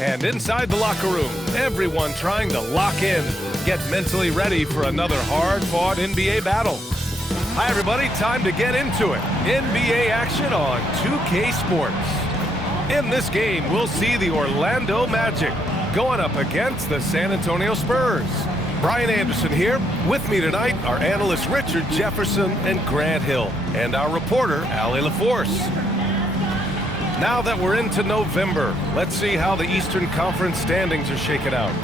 And inside the locker room, everyone trying to lock in, get mentally ready for another hard-fought NBA battle. Hi, everybody. Time to get into it. NBA action on 2K Sports. In this game, we'll see the Orlando Magic going up against the San Antonio Spurs. Brian Anderson here. With me tonight are analysts Richard Jefferson and Grant Hill, and our reporter, Allie LaForce. Now that we're into November, let's see how the Eastern Conference standings are shaken out.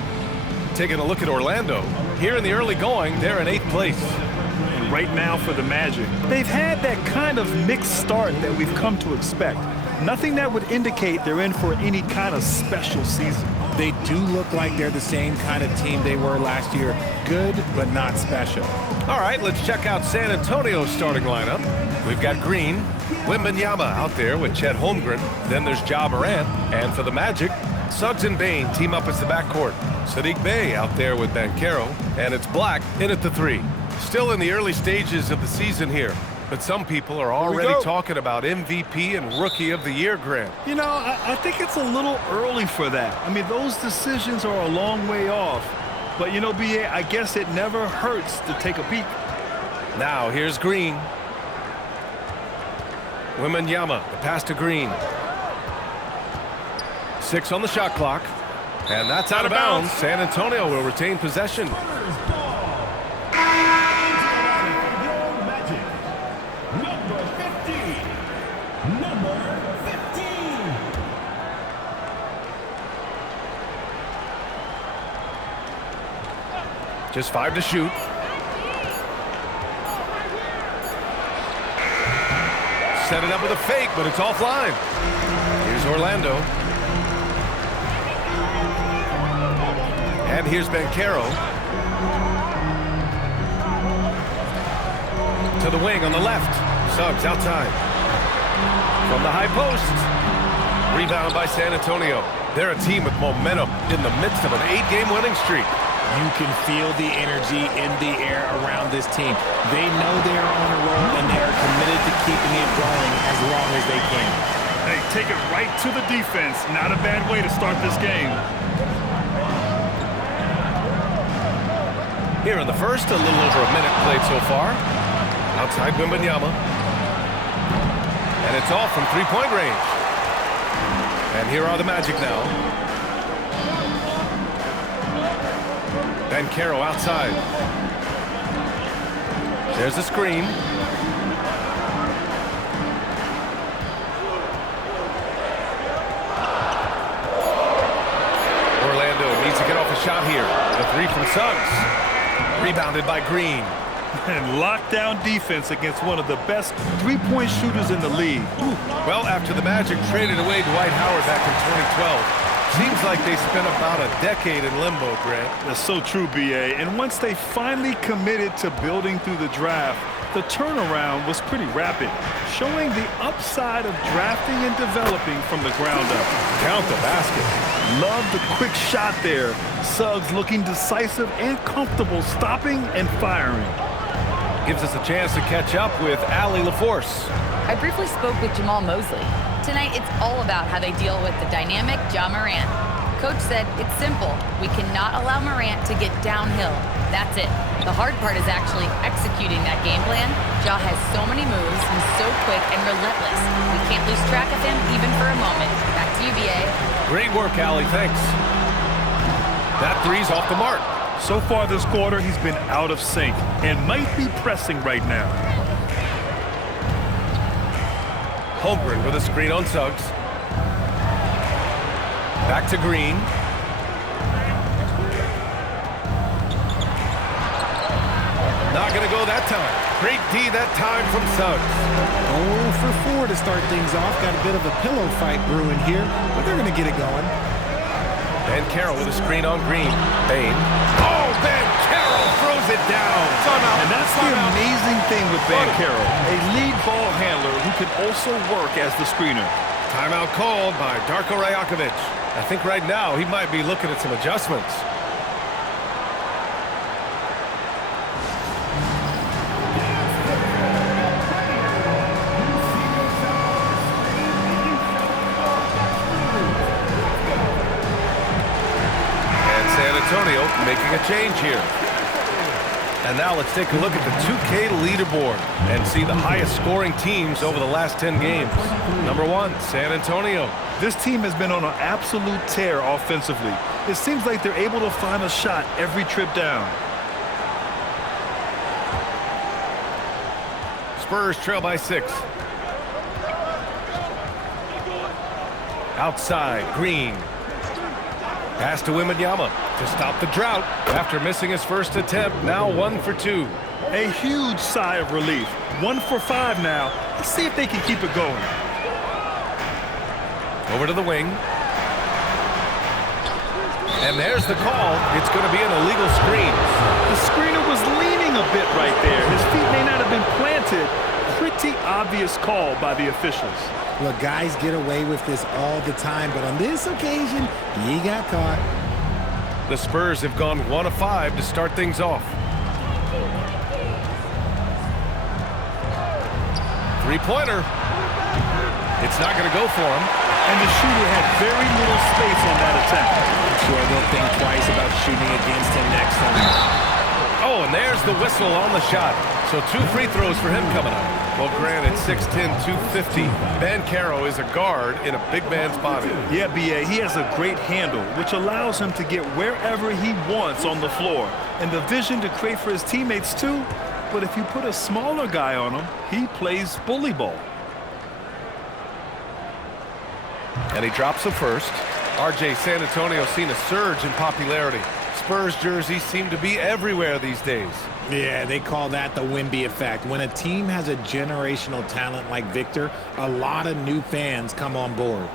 Taking a look at Orlando, here in the early going, they're in 8th place. And right now for the Magic, they've had that kind of mixed start that we've come to expect. Nothing that would indicate they're in for any kind of special season. They do look like they're the same kind of team they were last year. Good, but not special. All right, let's check out San Antonio's starting lineup. We've got Green, Wembanyama out there with Chet Holmgren. Then there's Ja Morant. And for the Magic, Suggs and Bane team up as the backcourt. Sadiq Bey out there with Banchero. And it's Black in at the 3. Still in the early stages of the season here. But some people are already talking about MVP and Rookie of the Year, Grant. You know, I think it's a little early for that. I mean, those decisions are a long way off. But, you know, B.A., I guess it never hurts to take a peek. Now, here's Green. Wembanyama, the pass to Green. 6 on the shot clock. And that's out of bounds. San Antonio will retain possession. Just 5 to shoot. Set it up with a fake, but it's offline. Here's Orlando. And here's Banchero. To the wing on the left. Suggs outside. From the high post. Rebound by San Antonio. They're a team with momentum in the midst of an 8-game winning streak. You can feel the energy in the air around this team. They know they are on a roll, and they are committed to keeping it going as long as they can. Hey, take it right to the defense. Not a bad way to start this game. Here in the first, a little over a minute played so far. Outside Wembanyama. And it's off from three-point range. And here are the Magic now. Banchero outside. There's the screen. Orlando needs to get off a shot here. The 3 from Suggs. Rebounded by Green. And lockdown defense against one of the best three-point shooters in the league. Ooh. Well, after the Magic traded away Dwight Howard back in 2012, seems like they spent about a decade in limbo, Grant. That's so true, B.A. And once they finally committed to building through the draft, the turnaround was pretty rapid, showing the upside of drafting and developing from the ground up. Count the basket. Love the quick shot there. Suggs looking decisive and comfortable stopping and firing. Gives us a chance to catch up with Allie LaForce. I briefly spoke with Jamal Mosley. Tonight, it's all about how they deal with the dynamic Ja Morant. Coach said it's simple. We cannot allow Morant to get downhill. That's it. The hard part is actually executing that game plan. Ja has so many moves. He's so quick and relentless. We can't lose track of him even for a moment. Back to you, B.A. Great work, Allie. Thanks. That 3's off the mark. So far this quarter, he's been out of sync and might be pressing right now. Holmgren with a screen on Suggs. Back to Green. Not going to go that time. Great D that time from Suggs. 0 for 4 to start things off. Got a bit of a pillow fight brewing here, but they're going to get it going. Banchero with a screen on Green. Bane. Oh, Banchero throws it down. And that's the amazing thing with Banchero, a lead ball handler who can also work as the screener. Timeout called by Darko Rajakovic. I think right now he might be looking at some adjustments. Antonio making a change here. And now let's take a look at the 2K leaderboard and see the highest scoring teams over the last 10 games. Number 1, San Antonio. This team has been on an absolute tear offensively. It seems like they're able to find a shot every trip down. Spurs trail by 6. Outside, Green. Pass to Wembanyama to stop the drought after missing his first attempt. Now 1 for 2. A huge sigh of relief. 1 for 5 now. Let's see if they can keep it going. Over to the wing. And there's the call. It's going to be an illegal screen. The screener was leaning a bit right there. His feet may not have been planted. Pretty obvious call by the officials. Look, guys get away with this all the time, but on this occasion, he got caught. The Spurs have gone 1 of 5 to start things off. 3-pointer. It's not going to go for him. And the shooter had very little space on that attempt. I'm sure they'll think twice about shooting against him next time. Oh, and there's the whistle on the shot. So 2 free throws for him coming up. Well, granted, 6'10", 250. Banchero is a guard in a big man's body. Yeah, B.A., he has a great handle, which allows him to get wherever he wants on the floor. And the vision to create for his teammates, too. But if you put a smaller guy on him, he plays bully ball. And he drops the first. RJ, San Antonio seen a surge in popularity. Spurs jerseys seem to be everywhere these days. Yeah, they call that the Wemby effect. When a team has a generational talent like Victor, a lot of new fans come on board.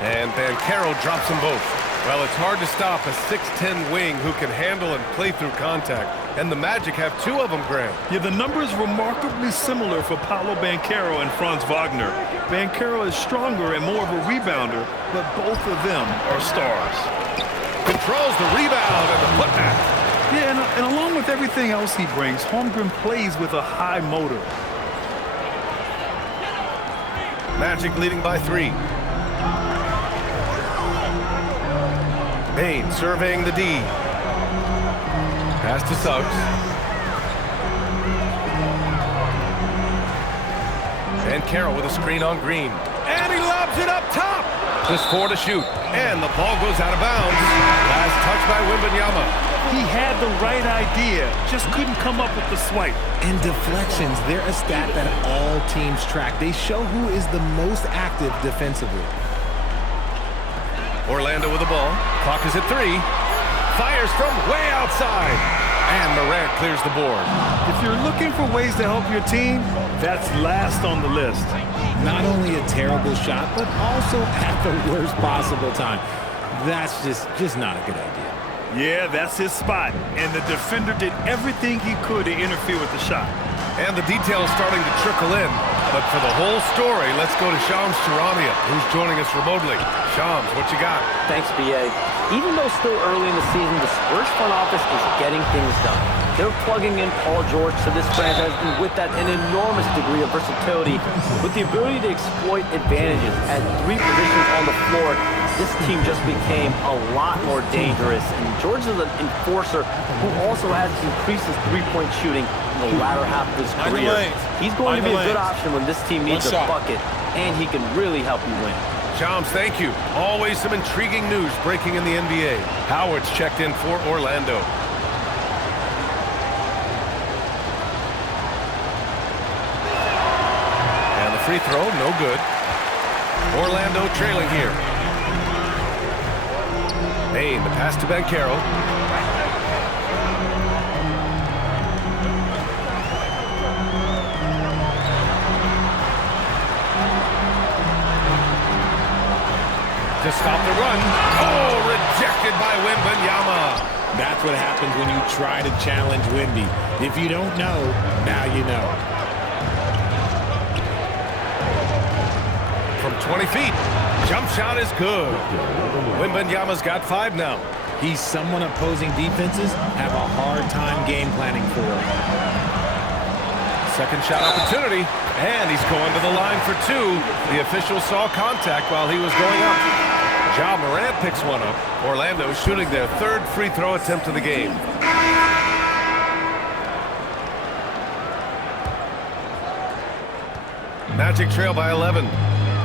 And Banchero drops them both. Well, it's hard to stop a 6'10" wing who can handle and play through contact. And the Magic have 2 of them, Graham. Yeah, the numbers remarkably similar for Paolo Banchero and Franz Wagner. Banchero is stronger and more of a rebounder, but both of them are stars. Controls the rebound and the putback. Yeah, and along with everything else he brings, Holmgren plays with a high motor. Magic leading by 3. Bane surveying the D. Pass to Suggs. And Carroll with a screen on Green. And he lobs it up top. Just 4 to shoot. And the ball goes out of bounds. Last touch by Wembanyama. He had the right idea, just couldn't come up with the swipe. And deflections, they're a stat that all teams track. They show who is the most active defensively. Orlando with the ball. Clock is at 3. Fires from way outside. And Morant clears the board. If you're looking for ways to help your team, that's last on the list. Not only a terrible shot, but also at the worst possible time. That's just not a good idea. Yeah, that's his spot. And the defender did everything he could to interfere with the shot. And the details starting to trickle in. But for the whole story, let's go to Shams Charania, who's joining us remotely. Shams, what you got? Thanks, B.A. Even though still early in the season, the Spurs front office is getting things done. They're plugging in Paul George to this franchise, and with that, an enormous degree of versatility. With the ability to exploit advantages at 3 positions on the floor, this team just became a lot more dangerous. And George is an enforcer who also has increased his three-point shooting in the latter half of his career. He's going to be a good option when this team needs a bucket, and he can really help you win. Shams, thank you. Always some intriguing news breaking in the NBA. Howard's checked in for Orlando. And the free throw, no good. Orlando trailing here. Bane, the pass to Banchero. To stop the run. Oh, rejected by Wembanyama. That's what happens when you try to challenge Wemby. If you don't know, now you know. From 20 feet. Jump shot is good. Wembanyama's got 5 now. He's someone opposing defenses have a hard time game planning for. Second shot opportunity, and he's going to the line for two. The official saw contact while he was going up. Ja Morant picks one up. Orlando shooting their third free throw attempt of the game. Magic trail by 11.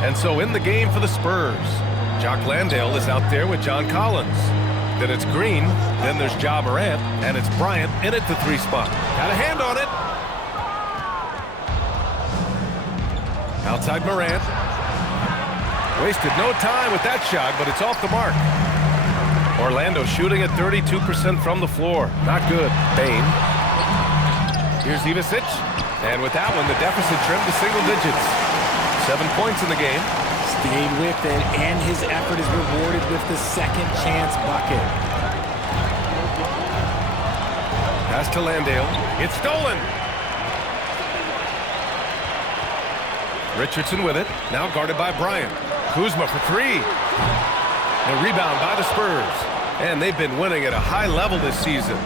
And so in the game for the Spurs, Jock Landale is out there with John Collins. Then it's Green, then there's Ja Morant, and it's Bryant in at the 3 spot. Got a hand on it. Outside Morant. Wasted no time with that shot, but it's off the mark. Orlando shooting at 32% from the floor. Not good. Bane. Here's Ivisic. And with that one, the deficit trimmed to single digits. 7 points in the game. Stayed with it, and his effort is rewarded with the second chance bucket. Pass to Landale. It's stolen. Richardson with it. Now guarded by Bryant. Kuzma for 3. The rebound by the Spurs. And they've been winning at a high level this season.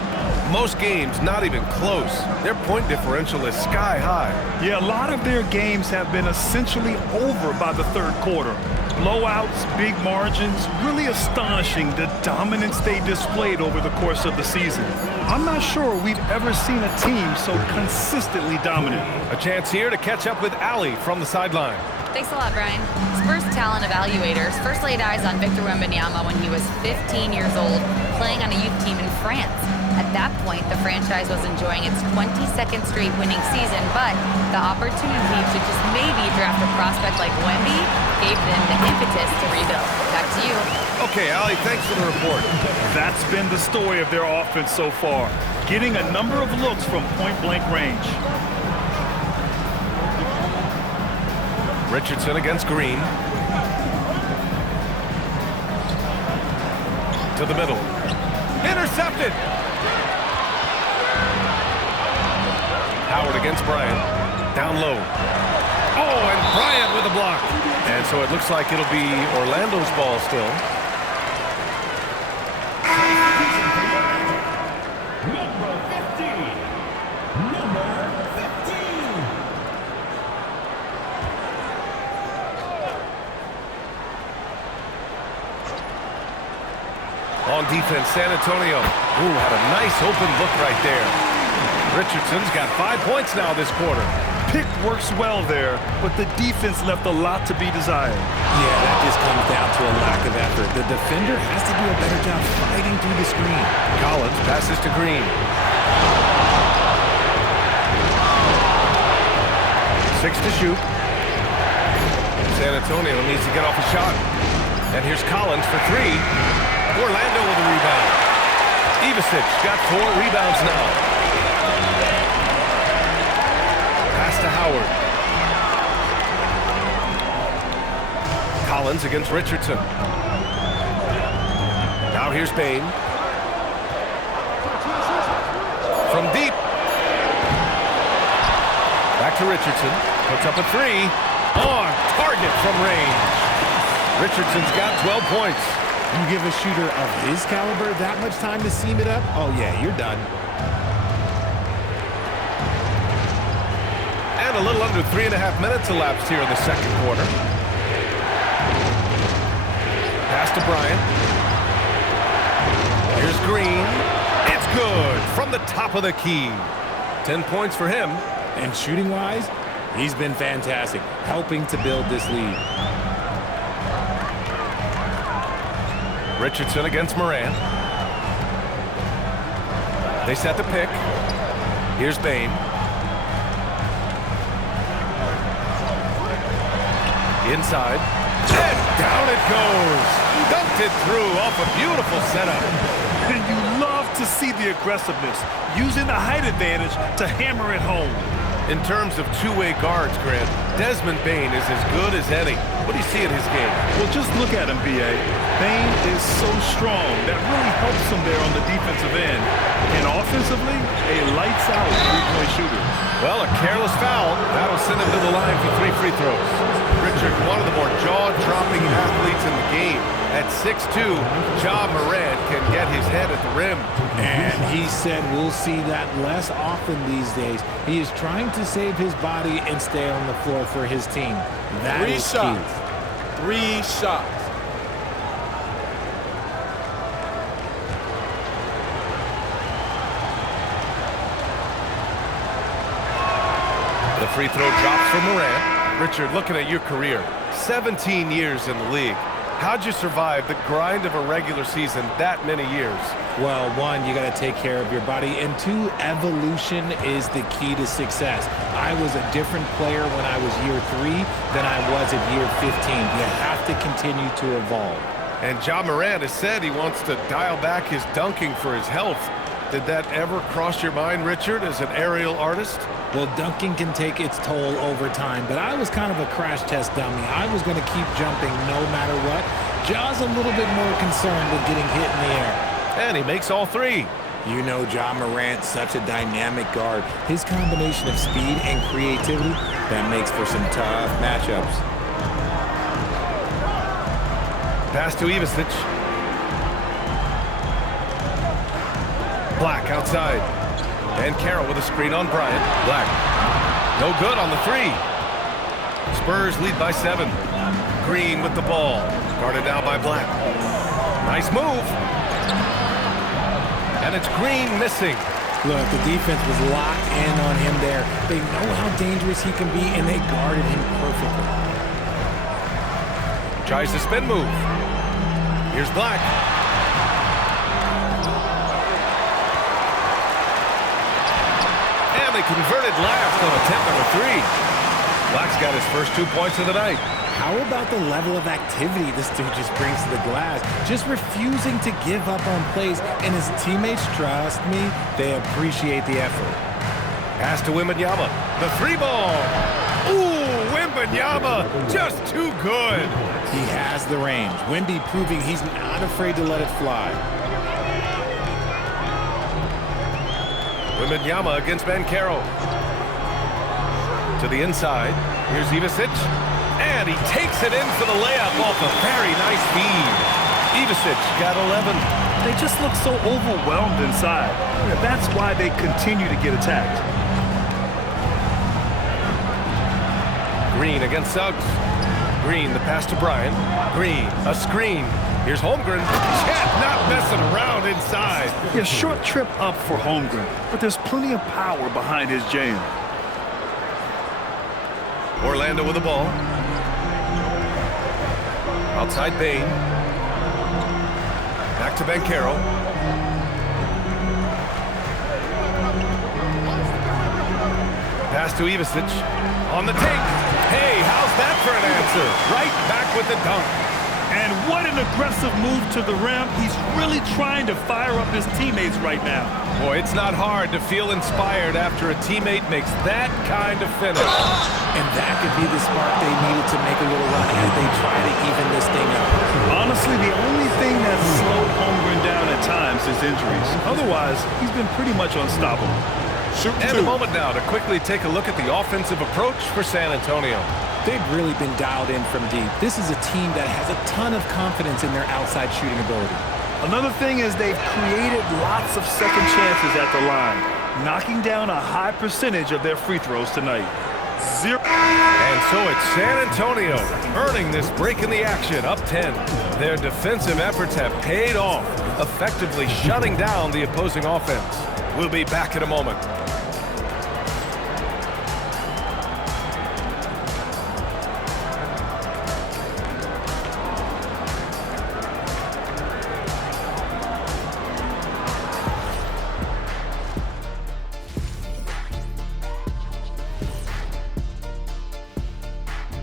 Most games not even close. Their point differential is sky high. Yeah, a lot of their games have been essentially over by the third quarter. Blowouts, big margins, really astonishing the dominance they displayed over the course of the season. I'm not sure we've ever seen a team so consistently dominant. A chance here to catch up with Allie from the sideline. Thanks a lot, Brian. Spurs talent evaluators first laid eyes on Victor Wembanyama when he was 15 years old, playing on a youth team in France. At that point, the franchise was enjoying its 22nd straight winning season, but the opportunity to just maybe draft a prospect like Wemby gave them the impetus to rebuild. Back to you. Okay, Allie, thanks for the report. That's been the story of their offense so far, getting a number of looks from point-blank range. Richardson against Green. To the middle. Intercepted! Howard against Bryant. Down low. Oh, and Bryant with a block. And so it looks like it'll be Orlando's ball still. On defense, San Antonio. Ooh, had a nice open look right there. Richardson's got 5 points now this quarter. Pick works well there, but the defense left a lot to be desired. Yeah, that just comes down to a lack of effort. The defender has to do a better job fighting through the screen. Collins passes to Green. 6 to shoot. San Antonio needs to get off a shot. And here's Collins for 3. Orlando with a rebound. Ivisic got 4 rebounds now. Pass to Howard. Collins against Richardson. Now here's Bane. From deep. Back to Richardson. Puts up a 3. On target from range. Richardson's got 12 points. You give a shooter of his caliber that much time to seam it up? Oh, yeah, you're done. And a little under 3.5 minutes elapsed here in the second quarter. Pass to Bryant. Here's Green. It's good from the top of the key. 10 points for him. And shooting-wise, he's been fantastic, helping to build this lead. Richardson against Morant. They set the pick. Here's Bane. Inside. And down it goes. Dunked it through off a beautiful setup. And you love to see the aggressiveness, using the height advantage to hammer it home. In terms of two-way guards, Grant, Desmond Bane is as good as any. What do you see in his game? Well, just look at him, B.A. Bane is so strong. That really helps him there on the defensive end. And offensively, a lights-out three-point shooter. Well, a careless foul. That'll send him to the line for 3 free free throws. Richard, one of the more jaw-dropping athletes in the game. At 6'2", Ja Morant can get his head at the rim. And he said we'll see that less often these days. He is trying to save his body and stay on the floor for his team. That is key. 3 shots. The free throw drops for Morant. Richard, looking at your career, 17 years in the league. How'd you survive the grind of a regular season that many years? Well, one, you got to take care of your body, and two, evolution is the key to success. I was a different player when I was year 3 than I was at year 15. You have to continue to evolve. And Ja Morant has said he wants to dial back his dunking for his health. Did that ever cross your mind, Richard, as an aerial artist? Well, dunking can take its toll over time, but I was kind of a crash test dummy. I was going to keep jumping no matter what. Ja's a little bit more concerned with getting hit in the air. And he makes all 3. You know Ja Morant's such a dynamic guard. His combination of speed and creativity, that makes for some tough matchups. Pass to Ivisic. Black outside. And Carroll with a screen on Bryant. Black. No good on the 3. Spurs lead by 7. Green with the ball. Guarded now by Black. Nice move. And it's Green missing. Look, the defense was locked in on him there. They know how dangerous he can be, and they guarded him perfectly. Tries the spin move. Here's Black. And they converted last on attempt number 3. Black's got his first 2 points of the night. How about the level of activity this dude just brings to the glass? Just refusing to give up on plays, and his teammates, trust me, they appreciate the effort. Pass to Wembanyama. The 3 ball. Ooh, Wembanyama, just too good. He has the range. Wemby proving he's not afraid to let it fly. Wembanyama against Banchero. To the inside. Here's Ivisic. And he takes it in for the layup off a very nice feed. Ivisic got 11. They just look so overwhelmed inside. That's why they continue to get attacked. Green against Suggs. Green, the pass to Bryant. Green, a screen. Here's Holmgren. Chet not messing around inside. Yeah, short trip up for Holmgren, but there's plenty of power behind his jam. Orlando with the ball. Outside Bane. Back to Banchero. Pass to Ivisic. On the take. Hey, how's that for an answer? Right back with the dunk. And what an aggressive move to the rim. He's really trying to fire up his teammates right now. Boy, it's not hard to feel inspired after a teammate makes that kind of finish. And that could be the spark they needed to make a little run as they try to even this thing up. Honestly, the only thing that's slowed Holmgren down at times is injuries. Otherwise, he's been pretty much unstoppable. And a moment now to quickly take a look at the offensive approach for San Antonio. They've really been dialed in from deep. This is a team that has a ton of confidence in their outside shooting ability. Another thing is they've created lots of second chances at the line, knocking down a high percentage of their free throws tonight. 0. And so it's San Antonio earning this break in the action, up 10. Their defensive efforts have paid off, effectively shutting down the opposing offense. We'll be back in a moment.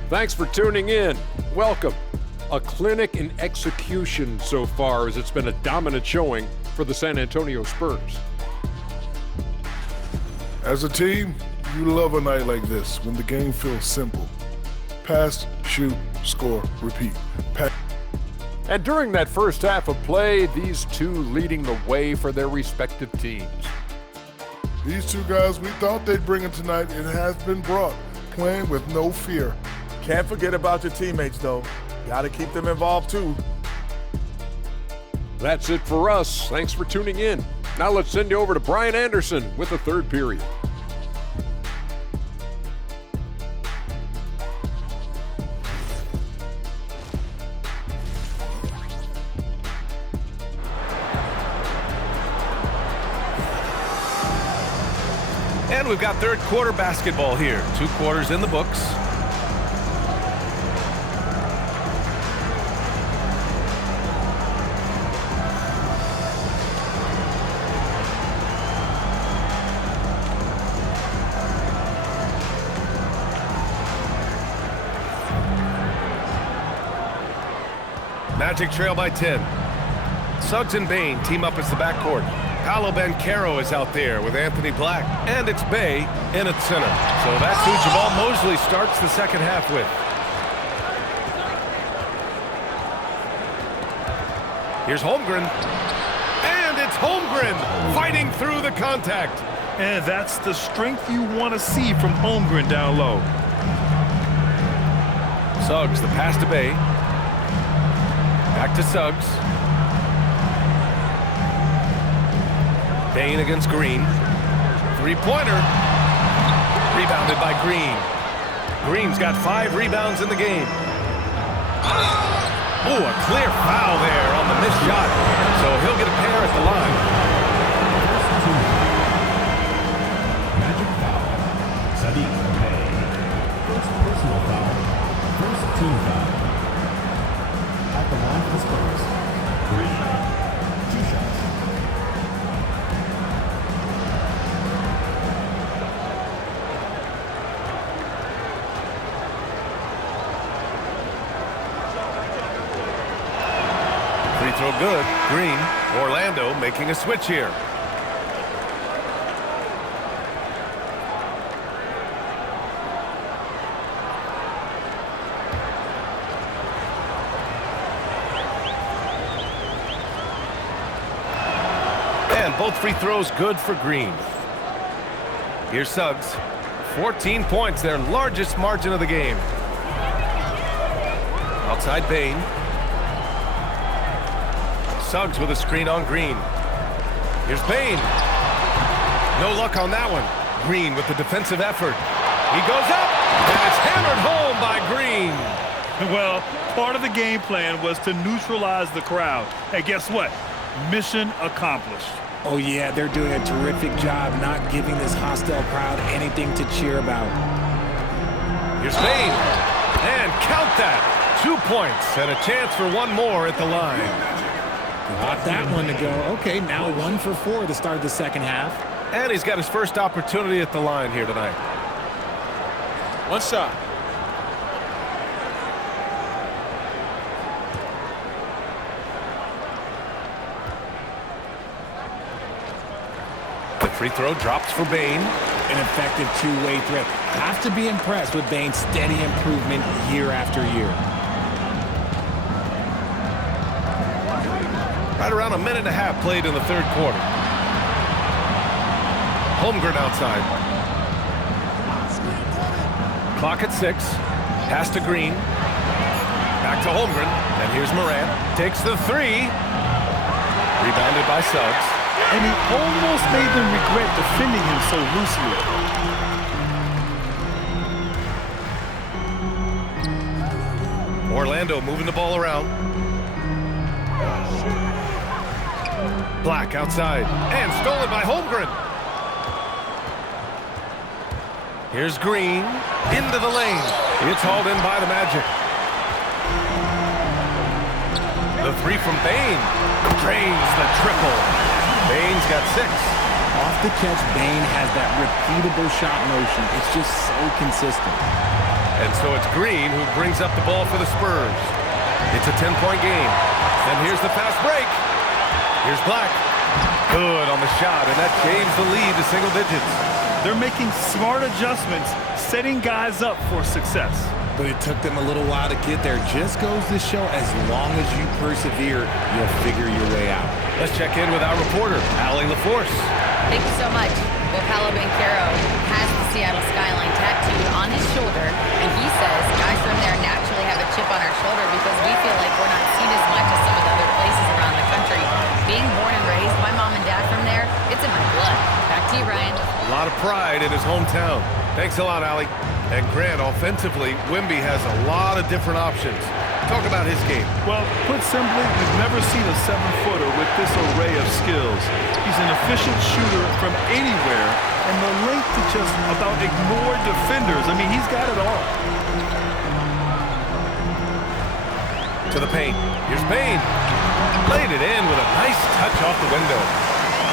Thanks for tuning in. Welcome. A clinic in execution so far, as it's been a dominant showing for the San Antonio Spurs. As a team, you love a night like this when the game feels simple. Pass, shoot, score, repeat. And during that first half of play, these two leading the way for their respective teams. These two guys we thought they'd bring it tonight, it has been brought, playing with no fear. Can't forget about your teammates, though. Got to keep them involved, too. That's it for us. Thanks for tuning in. Now let's send you over to Brian Anderson with the third period. And we've got third quarter basketball here. 2 quarters in the books. Magic trail by 10. Suggs and Bane team up as the backcourt. Paolo Banchero is out there with Anthony Black. And it's Bey in at center. So that's who Jamal Mosley starts the second half with. Here's Holmgren. And it's Holmgren fighting through the contact. And that's the strength you want to see from Holmgren down low. Suggs, the pass to Bey. Back to Suggs. Bane against Green. 3-pointer. Rebounded by Green. Green's got 5 rebounds in the game. Oh, a clear foul there on the missed shot. So he'll get a pair at the line. Magic foul. Saddiq Bey. First personal foul. First team foul. At the line for the Spurs. Green. 2 shots. Free throw good. Green. Orlando making a switch here. And both free throws good for Green. Here's Suggs. 14 points, their largest margin of the game. Outside Bane. Suggs with a screen on Green. Here's Bane. No luck on that one. Green with the defensive effort. He goes up, and it's hammered home by Green. Well, part of the game plan was to neutralize the crowd. And guess what? Mission accomplished. Oh, yeah, they're doing a terrific job not giving this hostile crowd anything to cheer about. Here's Bane. And count that. 2 points and a chance for one more at the line. Got that one to go. Okay, now 1 for 4 to start the second half. And he's got his first opportunity at the line here tonight. One shot. The free throw drops for Bane. An effective two-way threat. Have to be impressed with Bane's steady improvement year after year. Right around 1.5 minutes played in the third quarter. Holmgren outside. Clock at 6. Pass to Green. Back to Holmgren. And here's Morant. Takes the 3. Rebounded by Suggs. And he almost made them regret defending him so loosely. Orlando moving the ball around. Black outside. And stolen by Holmgren. Here's Green. Into the lane. It's hauled in by the Magic. The 3 from Bane. Drains the triple. Bane's got 6. Off the catch, Bane has that repeatable shot motion. It's just so consistent. And so it's Green who brings up the ball for the Spurs. It's a 10-point game. And here's the fast break. Here's Black. Good on the shot, and that shaves the lead to single digits. They're making smart adjustments, setting guys up for success. But it took them a little while to get there. Just goes to show as long as you persevere, you'll figure your way out. Let's check in with our reporter, Allie LaForce. Thank you so much. Well, Paolo Banchero has the Seattle skyline tattooed on his shoulder, and he says guys from there in his hometown. Thanks a lot, Allie. And Grant, offensively, Wemby has a lot of different options. Talk about his game. Well, put simply, we've never seen a 7-footer with this array of skills. He's an efficient shooter from anywhere, and the length to just about ignore defenders. I mean, he's got it all. To the paint. Here's Bane. Laid it in with a nice touch off the window.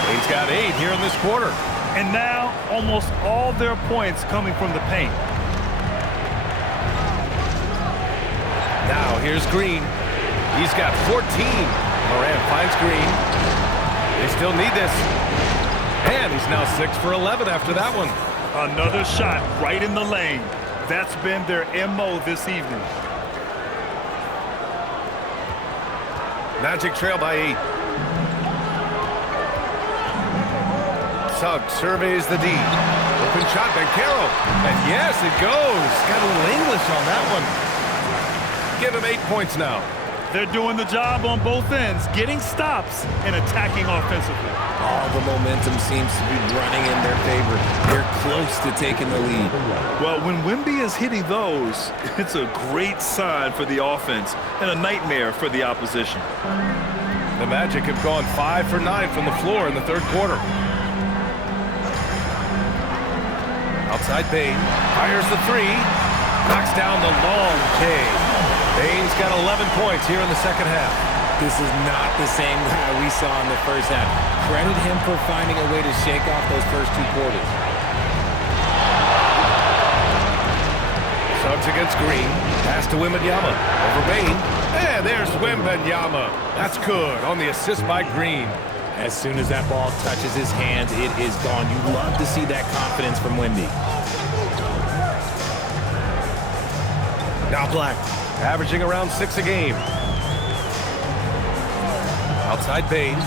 Bane's got 8 here in this quarter. And now, almost all their points coming from the paint. Now, here's Green. He's got 14. Morant finds Green. They still need this. And he's now 6 for 11 after that one. Another shot right in the lane. That's been their MO this evening. Magic trail by 8. Suggs surveys the D. Open shot, Banchero. And yes, it goes. Got a little English on that one. Give him 8 points now. They're doing the job on both ends, getting stops and attacking offensively. All the momentum seems to be running in their favor. They're close to taking the lead. Well, when Wemby is hitting those, it's a great sign for the offense and a nightmare for the opposition. The Magic have gone 5 for 9 from the floor in the third quarter. Outside Bane, fires the 3, knocks down the long K. Bane's got 11 points here in the second half. This is not the same guy we saw in the first half. Credit him for finding a way to shake off those first 2 quarters. Suggs against Green, pass to Wembanyama, over Bane, and there's Wembanyama. That's good on the assist by Green. As soon as that ball touches his hands, it is gone. You love to see that confidence from Wemby. Now Black, averaging around 6 a game. Outside Bane.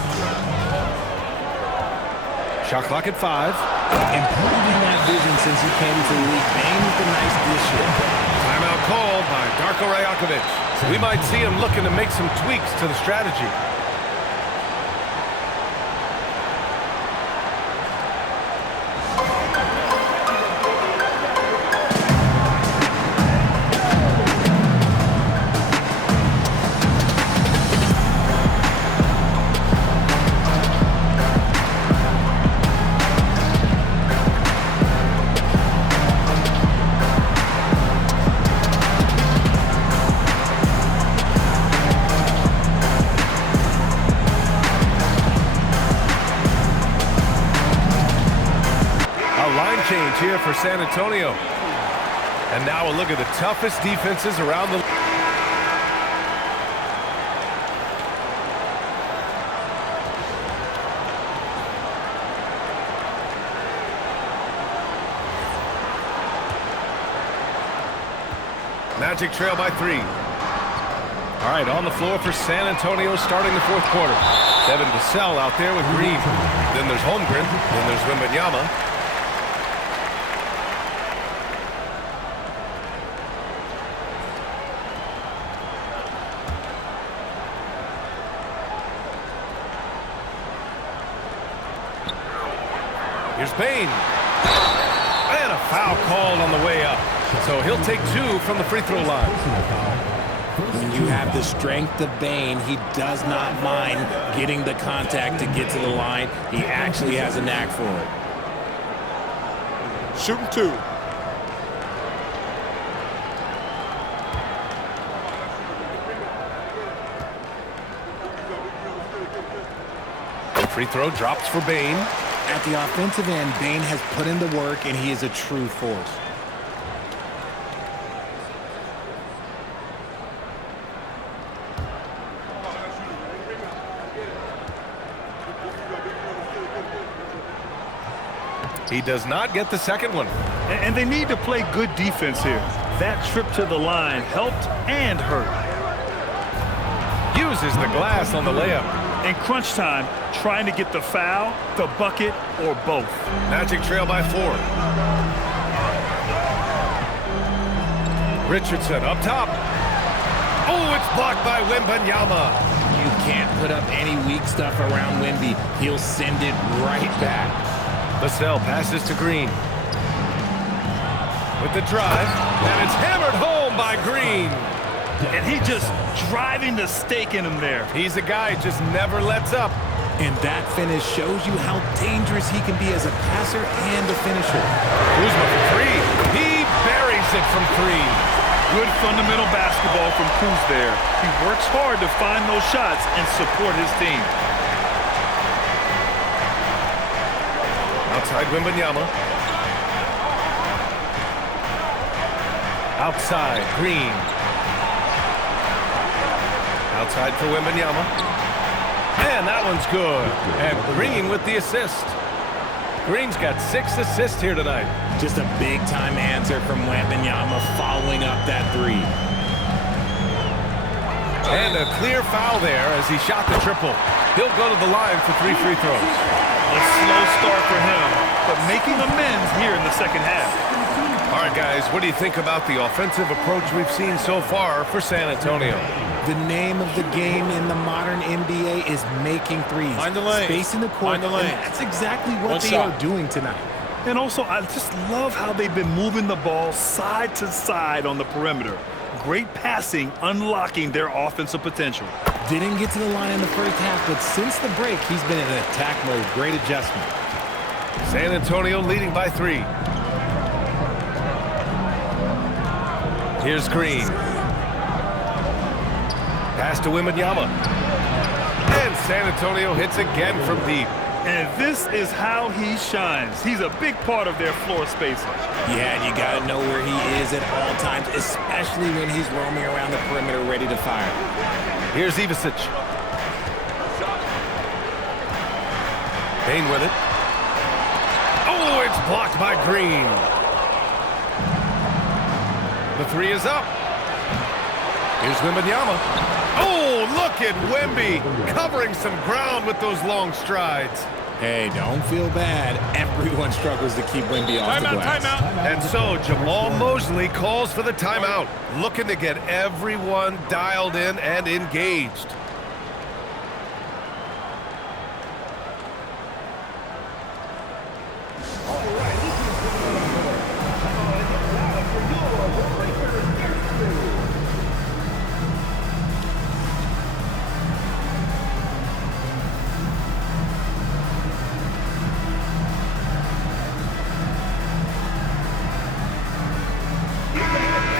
Shot clock at 5. Improving that vision since he came to the league. Bane with a nice dish hit. Timeout called by Darko Rajakovic. We might see him looking to make some tweaks to the strategy. Change here for San Antonio. And now a look at the toughest defenses around the Magic trail by 3. All right, on the floor for San Antonio starting the fourth quarter. Devin Vassell out there with Green. Then there's Holmgren. Then there's Wembanyama. Here's Bane. And a foul called on the way up. So he'll take 2 from the free throw line. When you have the strength of Bane, he does not mind getting the contact to get to the line. He actually has a knack for it. Shooting 2. The free throw drops for Bane. At the offensive end, Bane has put in the work, and he is a true force. He does not get the second one. And they need to play good defense here. That trip to the line helped and hurt. Uses the glass on the layup. In crunch time, trying to get the foul, the bucket, or both. Magic trail by 4. Richardson up top. Oh, it's blocked by Wembanyama. You can't put up any weak stuff around Wemby. He'll send it right back. Vassell passes to Green. with the drive, and it's hammered home by Green. And he just driving the stake in him there. He's a guy who just never lets up. And that finish shows you how dangerous he can be as a passer and a finisher. Kuzma for three. He buries it from three. Good fundamental basketball from Kuz there. He works hard to find those shots and support his team. Outside Wembanyama. Outside Green. Outside for Wembanyama. And that one's good. And Green with the assist. Green's got 6 assists here tonight. Just a big-time answer from Wembanyama following up that three. And a clear foul there as he shot the triple. He'll go to the line for 3 free throws. A slow start for him, but making amends here in the second half. All right, guys, what do you think about the offensive approach we've seen so far for San Antonio? The name of the game in the modern NBA is making threes. Find the lane. Spacing the court, Find the lane. and that's exactly what One they shot. are doing tonight. And also, I just love how they've been moving the ball side to side on the perimeter. Great passing, unlocking their offensive potential. Didn't get to the line in the first half, but since the break, he's been in attack mode. Great adjustment. San Antonio leading by 3. Here's Green. Pass to Wembanyama. And San Antonio hits again from deep. And this is how he shines. He's a big part of their floor spacing. Yeah, and you got to know where he is at all times, especially when he's roaming around the perimeter ready to fire. Here's Ivicic. Payne with it. Oh, it's blocked by Green. The three is up. Here's Wembanyama. Oh, look at Wemby covering some ground with those long strides. Hey, don't feel bad. Everyone struggles to keep Wemby off the glass. And so Jamal Mosley calls for the timeout, looking to get everyone dialed in and engaged.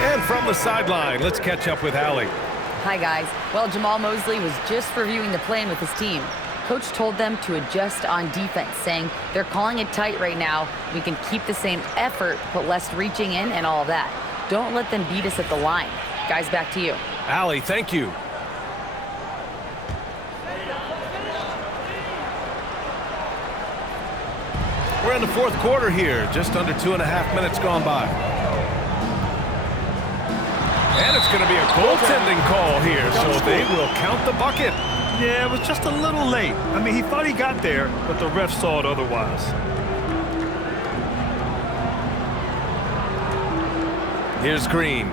And from the sideline, let's catch up with Allie. Hi, guys. Well, Jamal Mosley was just reviewing the plan with his team. Coach told them to adjust on defense, saying they're calling it tight right now. We can keep the same effort, but less reaching in and all that. Don't let them beat us at the line. Guys, back to you. Allie, thank you. We're in the fourth quarter here, just under 2.5 minutes gone by. And it's going to be a goaltending call here, so they will count the bucket. Yeah, it was just a little late. I mean, he thought he got there, but the ref saw it otherwise. Here's Green.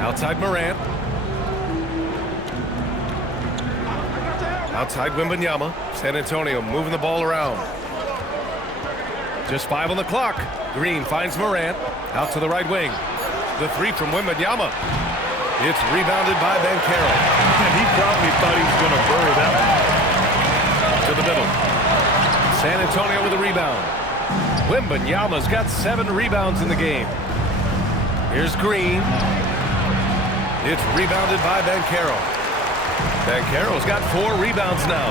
Outside Morant. Outside Wembanyama. San Antonio moving the ball around. Just 5 on the clock. Green finds Morant. Out to the right wing. The three from Wembanyama. It's rebounded by Banchero. And he probably thought he was going to bury that one. To the middle. San Antonio with a rebound. Wembanyama's got 7 rebounds in the game. Here's Green. It's rebounded by Banchero. Banchero's got 4 rebounds now.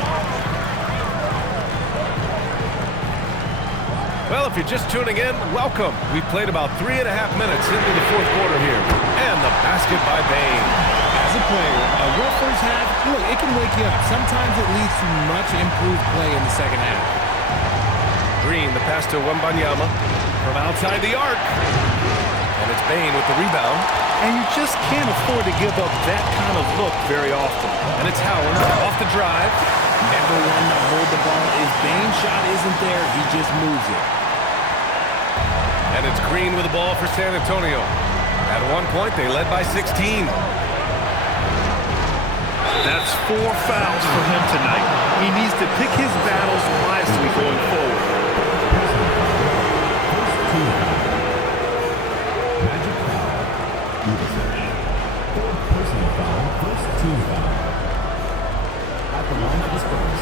Well, if you're just tuning in, welcome. We've played about 3.5 minutes into the fourth quarter here. And the basket by Bane. As a player, a rough first half, look, it can wake you up. Sometimes it leads to much improved play in the second half. Green, the pass to Wembanyama from outside the arc. And it's Bane with the rebound. And you just can't afford to give up that kind of look very often. And it's Howard off the drive. Never one to hold the ball. If Bane's shot isn't there, he just moves it. And it's Green with the ball for San Antonio. At one point, they led by 16. That's 4 fouls for him tonight. He needs to pick his battles wisely going forward. First team foul. Magic foul. Usage. Fourth personal foul. First team foul. At the line for the Spurs.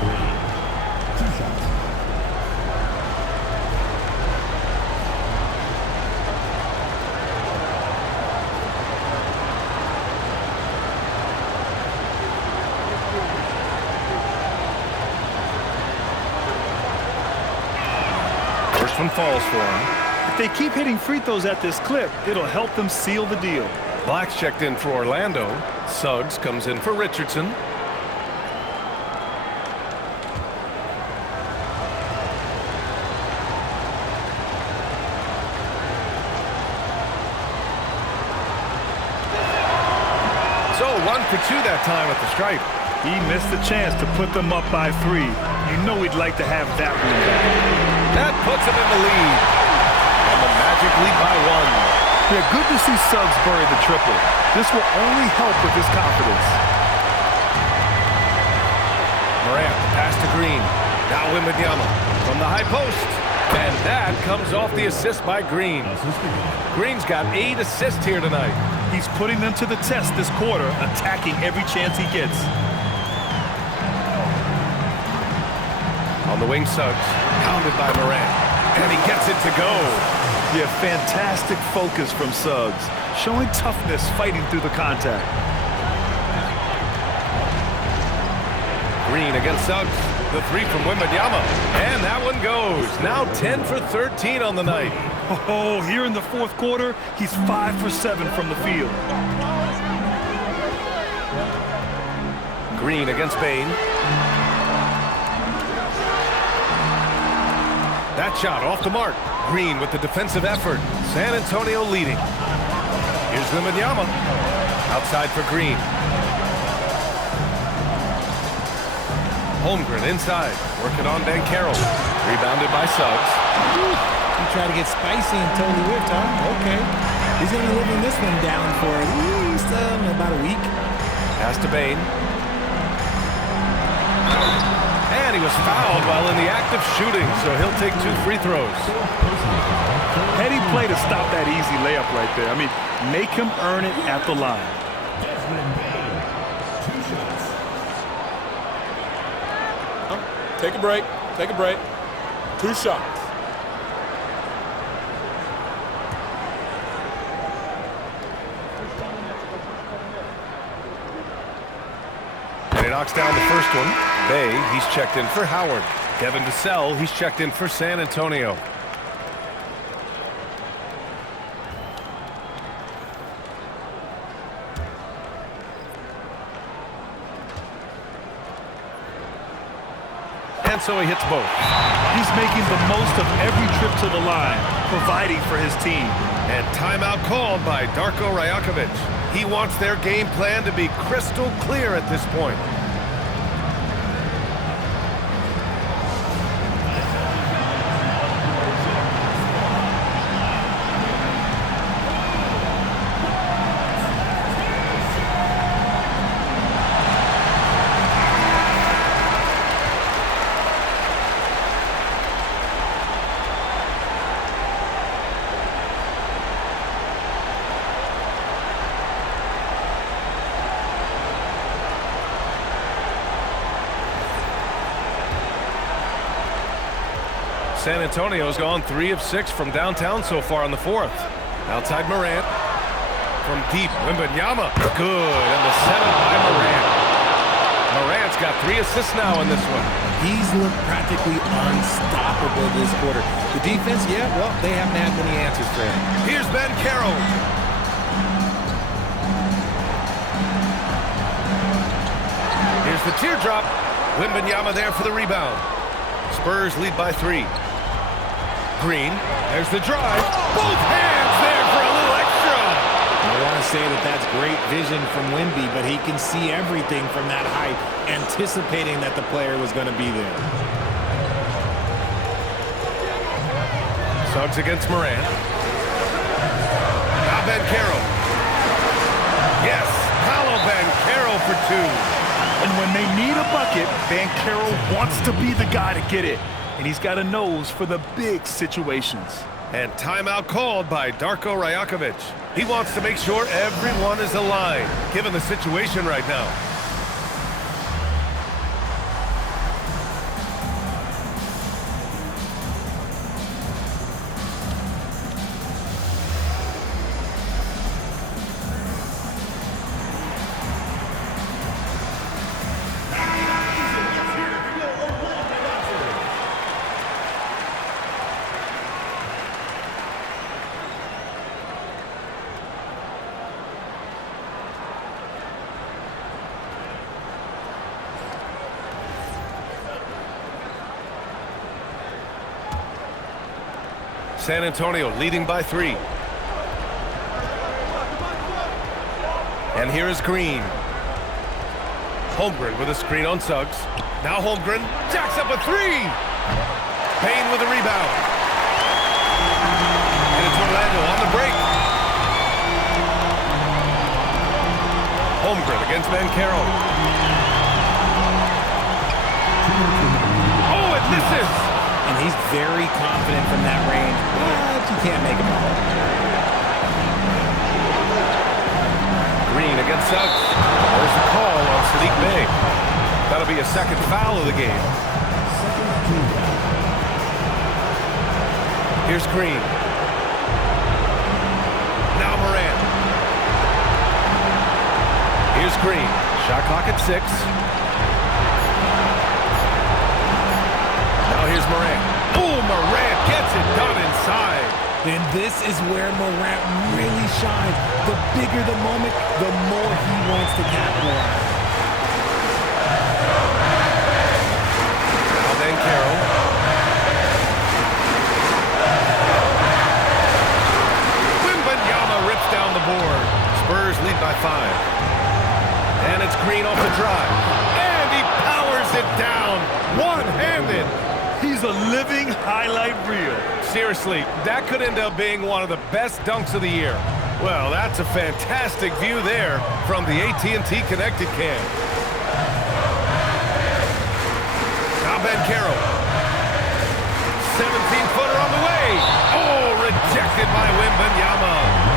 3. 2 shots. First one falls for him. If they keep hitting free throws at this clip, it'll help them seal the deal. Black's checked in for Orlando. Suggs comes in for Richardson. So 1 for 2 that time at the stripe. He missed the chance to put them up by 3. You know he'd like to have that one back. That puts him in the lead. And the Magic lead by 1. Yeah, good to see Suggs bury the triple. This will only help with his confidence. Morant pass to Green. Now Wembanyama from the high post. And that comes off the assist by Green. Green's got 8 assists here tonight. He's putting them to the test this quarter, attacking every chance he gets. On the wing, Suggs, pounded by Morant, and he gets it to go. Yeah, fantastic focus from Suggs, showing toughness fighting through the contact. Green against Suggs, the 3 from Wembanyama, and that one goes. Now 10 for 13 on the night. Oh, here in the fourth quarter, he's 5 for 7 from the field. Green against Bane. That shot off the mark. Green with the defensive effort. San Antonio leading. Here's Wembanyama. Outside for Green. Holmgren inside. Working on Banchero. Rebounded by Suggs. He tried to get spicy and totally whipped, huh? Okay. He's going to be living this one down for at least about a week. Pass to Bane. And he was fouled while in the act of shooting, so he'll take 2 free throws. Heady play to stop that easy layup right there. I mean, make him earn it at the line. Desmond Bane. 2 shots. Take a break. Take a break. 2 shots. And he knocks down the first one. Bay, he's checked in for Howard. Devin Vassell, he's checked in for San Antonio. And so he hits both. He's making the most of every trip to the line, providing for his team. And timeout called by Darko Rajakovic. He wants their game plan to be crystal clear at this point. San Antonio's gone 3 of 6 from downtown so far in the fourth. Outside Morant. From deep, Wembanyama. Good, and the setup by Morant. Morant's got 3 assists now in this one. He's looked practically unstoppable this quarter. The defense, yeah, well, they haven't had many answers for him. Here's Banchero. Here's the teardrop. Wembanyama there for the rebound. Spurs lead by 3. Green, there's the drive. Both hands there for a little extra. I want to say that that's great vision from Wemby, but he can see everything from that height, anticipating that the player was going to be there. Suggs against Morant. Now Banchero. Yes, Paolo Banchero for 2. And when they need a bucket, Banchero wants to be the guy to get it. And he's got a nose for the big situations. And timeout called by Darko Rajakovic. He wants to make sure everyone is aligned, given the situation right now. San Antonio leading by 3. And here is Green. Holmgren with a screen on Suggs. Now Holmgren jacks up a 3. Payne with a rebound. And it's Orlando on the break. Holmgren against Banchero. Oh, it misses! And he's very confident from that range, but you can't make him all. Green against Suggs. There's a call on Sadiq Bey. That'll be a second foul of the game. Here's Green. Now Morant. Here's Green. Shot clock at 6. Now here's Morant. Oh, Morant gets it done inside. And this is where Morant really shines. The bigger the moment, the more he wants to capitalize. Now Banchero. Wembanyama rips down the board. Spurs lead by 5. And it's Green off the drive. And he powers it down. One-handed. He's a living highlight reel. Seriously, that could end up being one of the best dunks of the year. Well, that's a fantastic view there from the AT&T Connected Cam. Now Banchero. 17-footer on the way. Oh, rejected by Wembanyama.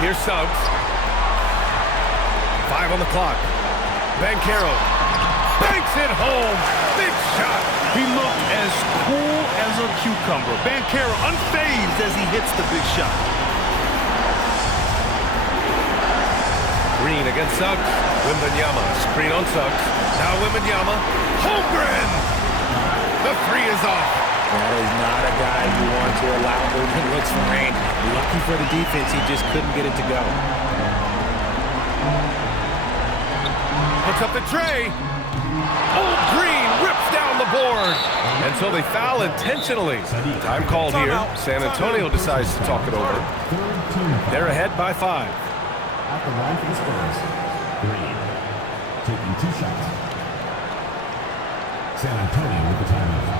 Here's Suggs. 5 on the clock. Banchero banks it home. Big shot. He looked as cool as a cucumber. Banchero unfazed as he hits the big shot. Green against Suggs. Wembanyama. Screen on Suggs. Now Wembanyama. Holmgren. The 3 is off. That is not a guy you want to allow open looks from range. Lucky for the defense, he just couldn't get it to go. Puts up the tray. Oh, Green rips down the board. And so they foul intentionally. Time called here. San Antonio decides to talk it over. They're ahead by 5. At the line for the Spurs, Green taking 2 shots. San Antonio with the timeout.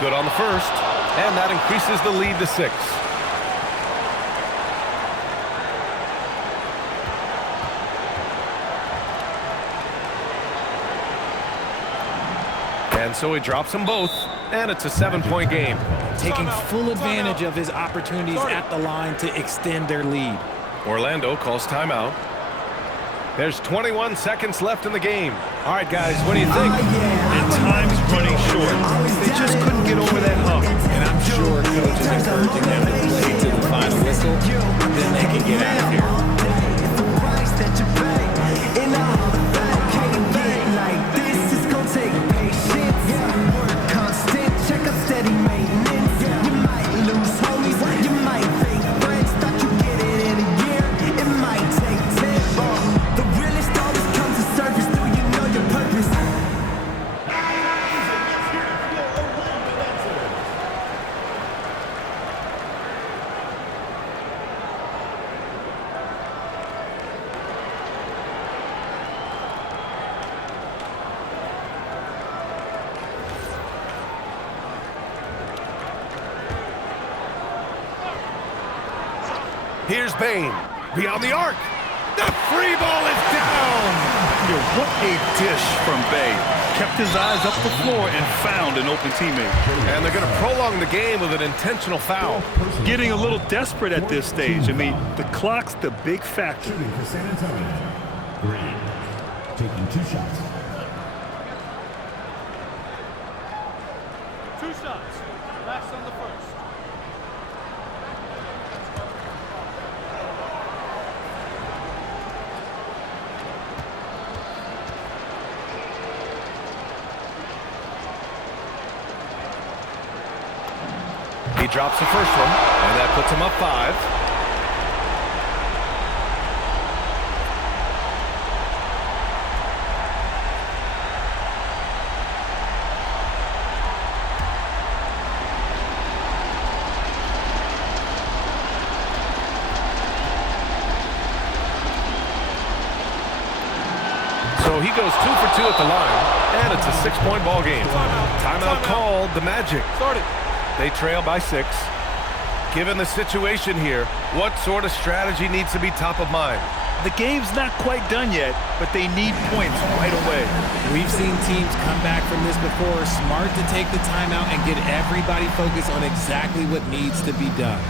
Good on the first, and that increases the lead to 6. And so he drops them both, and it's a 7-point game. Taking full advantage of his opportunities at the line to extend their lead. Orlando calls timeout. There's 21 seconds left in the game. All right, guys, what do you think? And time's running short. They just couldn't get over that hump. And I'm sure coach is encouraging them to play to the final whistle. Then they can get out of here. Here's Bane. Beyond the arc. The free ball is down. What a dish from Bay. Kept his eyes up the floor and found an open teammate. And they're going to prolong the game with an intentional foul. Getting a little desperate at this stage. I mean, the clock's the big factor. Shooting for San Antonio. Green. Taking 2 shots. 2 shots. Last on the first. He drops the first one, and that puts him up 5. So he goes 2 for 2 at the line, and it's a 6-point ball game. Timeout called. The Magic. They trail by 6. Given the situation here, what sort of strategy needs to be top of mind? The game's not quite done yet, but they need points right away. We've seen teams come back from this before. Smart to take the timeout and get everybody focused on exactly what needs to be done.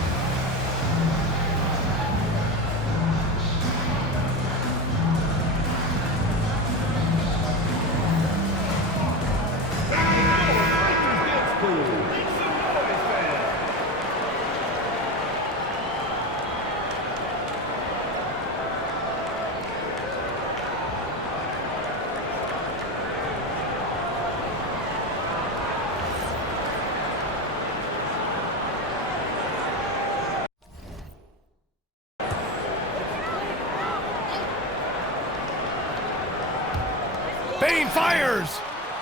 Bane fires!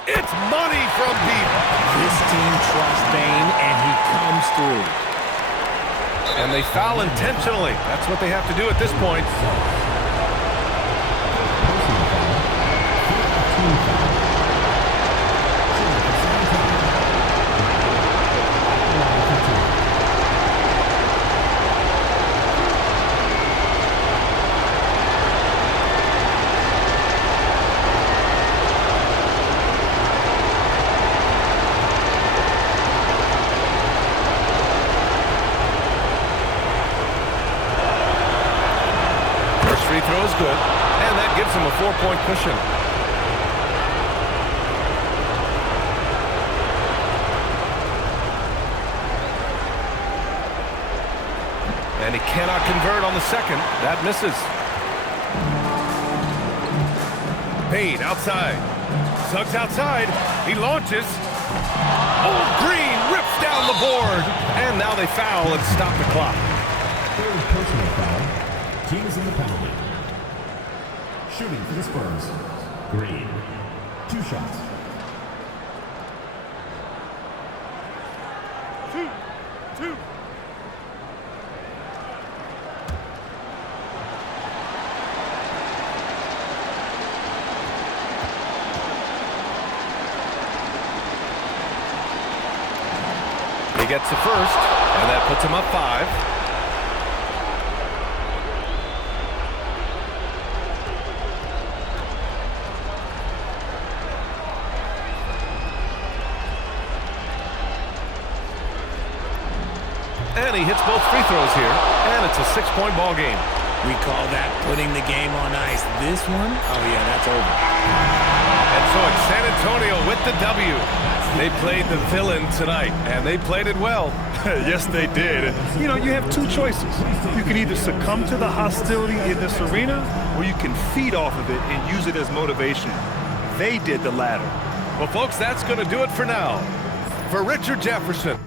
It's money from deep! This team trusts Bane, and he comes through. And they foul intentionally. That's what they have to do at this point. Free throw is good, and that gives him a 4-point cushion. And he cannot convert on the second. That misses. Bane outside. Suggs outside. He launches. Oh, Green rips down the board. And now they foul and stop the clock. Third personal foul. Team is in the penalty. Shooting for the Spurs. Green. 2 shots. 2. He gets the first, and that puts him up 5. And he hits both free throws here, and it's a 6-point ball game. We call that putting the game on ice. This one, oh yeah, that's over. And so it's San Antonio with the W. They played the villain tonight, and they played it well. Yes, they did. You know, you have two choices. You can either succumb to the hostility in this arena, or you can feed off of it and use it as motivation. They did the latter. Well, folks, that's going to do it for now. For Richard Jefferson,